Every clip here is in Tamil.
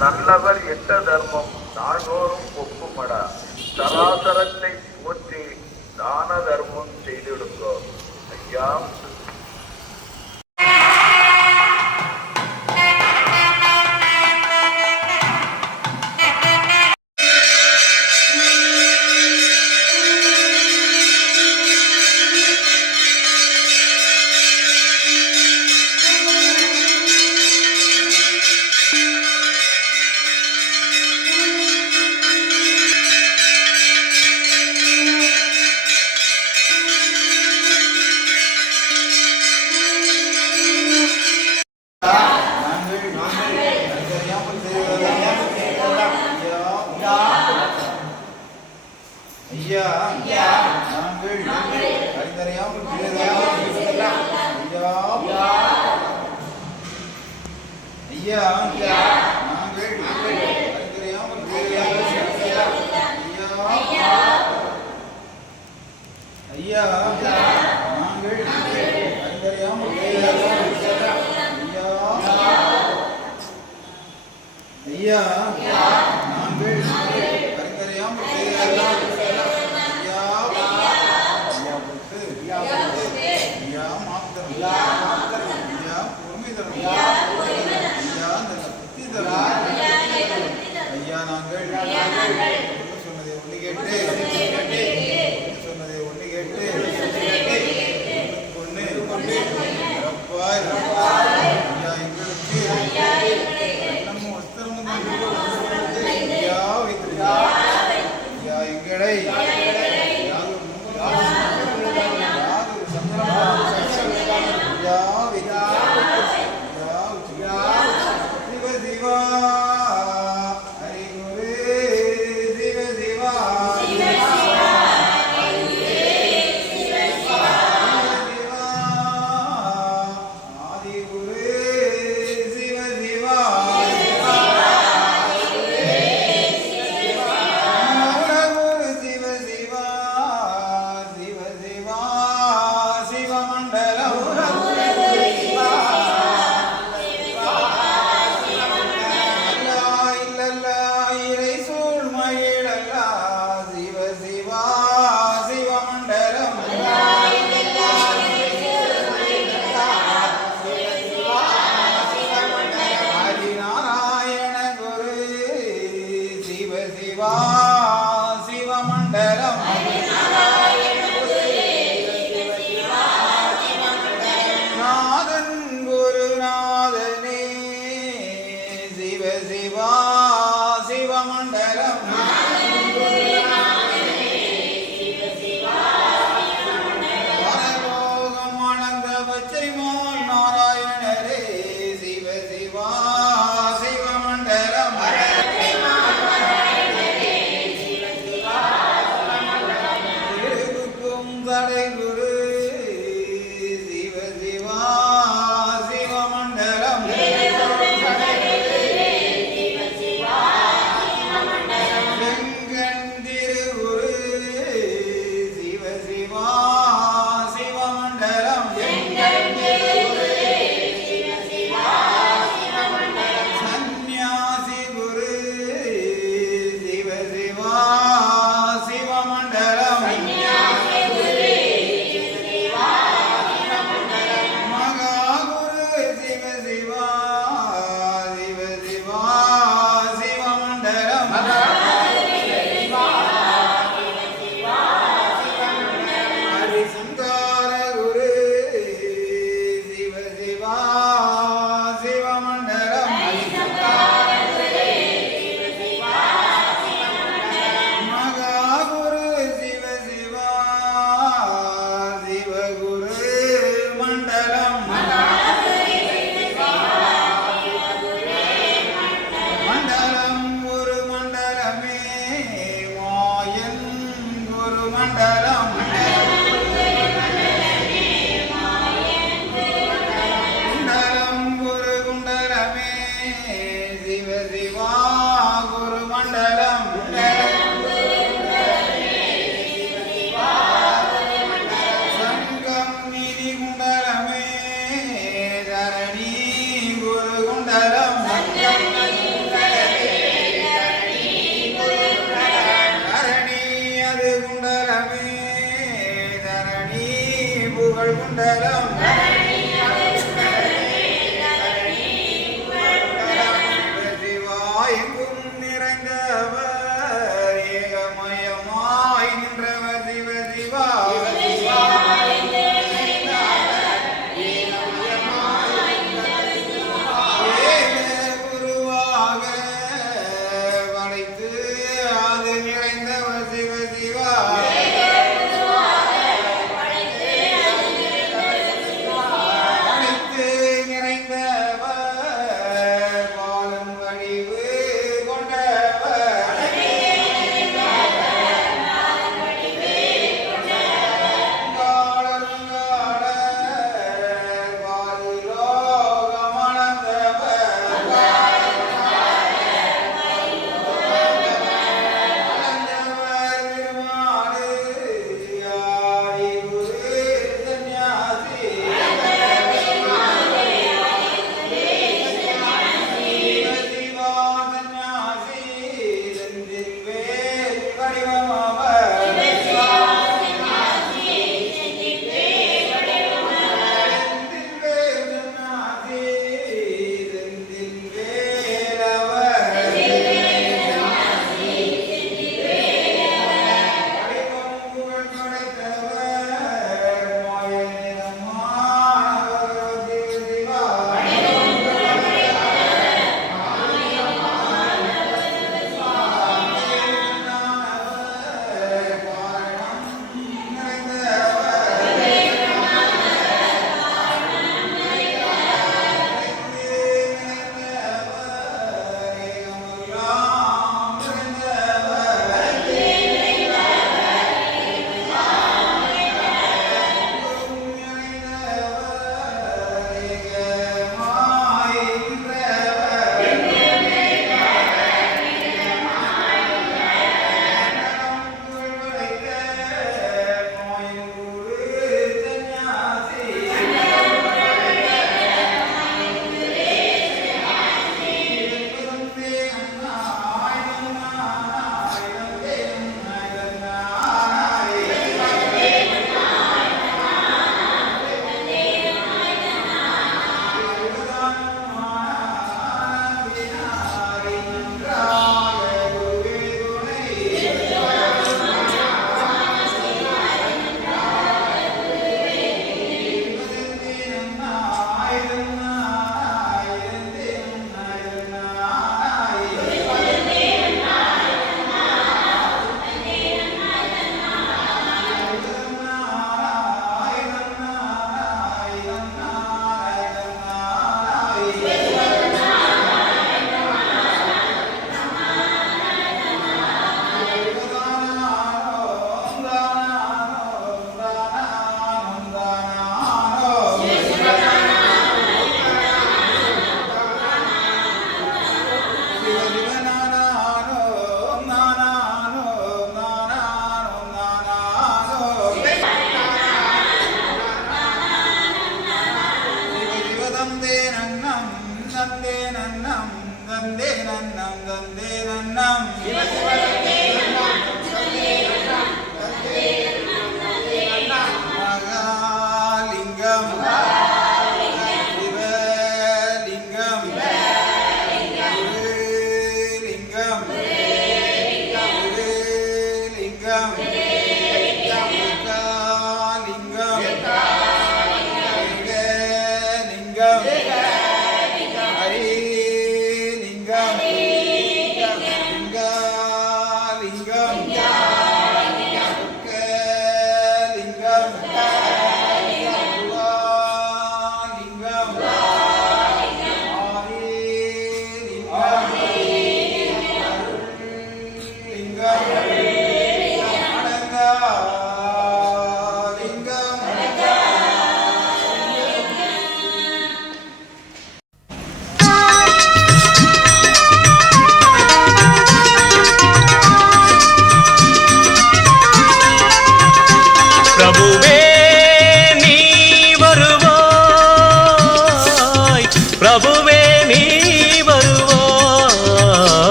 நல்லவர் எட்ட தர்மம் நாள்தோறும் ஒப்புமடா. சராசரத்தை போற்றி தான தர்மம் செய்திடுங்கோ. ஐயா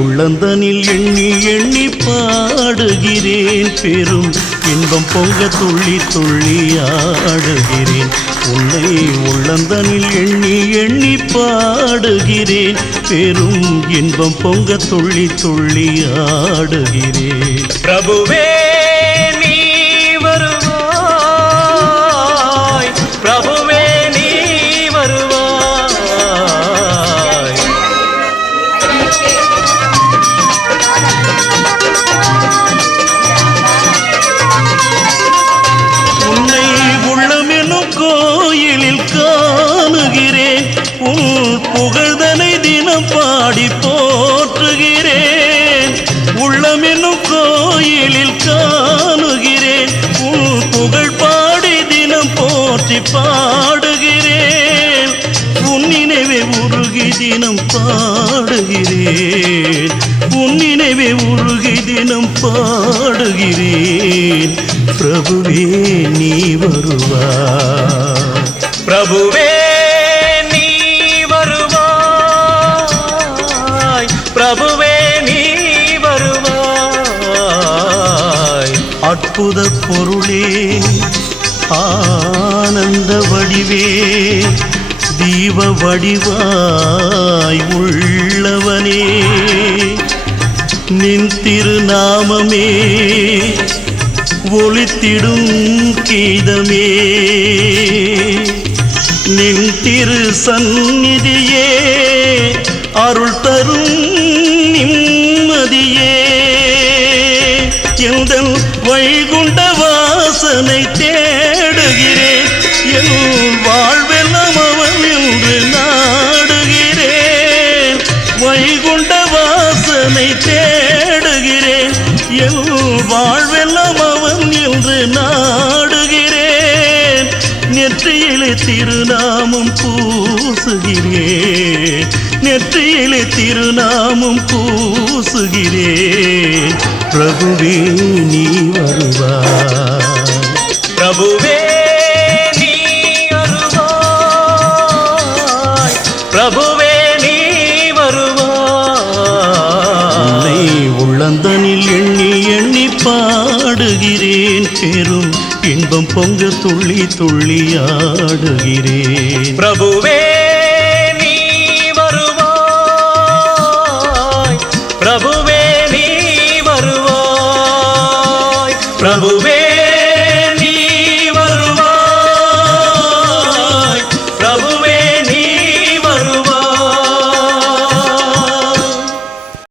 உள்ளந்தனில் எண்ணி எண்ணி பாடுகிறேன் பெரும் என் இன்பம் பொங்க துள்ளி துள்ளி ஆடுகிறேன். உன்னை உள்ளந்தனில் எண்ணி எண்ணி பாடுகிறேன். பெரும் இன்பம் பொங்க துள்ளி துள்ளி ஆடுகிறேன். பிரபுவே நீ வருவாய், பிரபுவே நீ வருவாய். உன்னை உள்ளமெனும் கோயிலில் காணுகிறேன். உன் புகழ்தனை தினம் பாடி போற்றுகிறேன். உள்ளமெனும் கோயிலில் காணுகிறேன். உன் புகழ் பாடி தினம் போற்றி பாடுகிறேன். உன் நினைவே உருகி தினம் பாடுகிறேன். உன் நினைவே உருகி தினம் பாடுகிறேன். பிரபுவே நீ வருவாய், பிரபுவே நீ வருவாய், பிரபுவே நீ வருவாய். அற்புத பொருளே, ஆனந்த வடிவே, தீப வடிவாய் உள்ளவனே, நின் திருநாமமே ஒலித்திடும் கீதமே. நின் திரு சந்நிதியே அருள் தரும் நிம்மதியே. எந்தன் வைகுண்ட வாசனை தேடுகிறேன். என் வாழ்வெல்லாம் அவன் என்று நாடுகிறேன். வைகுண்ட வாசனை தேடுகிறேன். என் வாழ்வெல்லாம் அவன் என்று நாடுகிறேன். நெற்றியிலே திருநாமம் பூசுகிறேன். நெற்றியிலே திருநாமம் பூசுகிறேன். பிரபுவே நீ வருவாய், பிரபுவே நீ வருவாய், பிரபுவே நீ வருவாய். உன்னை உள்ளந்தனில் எண்ணி எண்ணி பாடுகிறேன். பெரும் இன்பம் பொங்க துள்ளி துள்ளி ஆடுகிறேன். பிரபுவே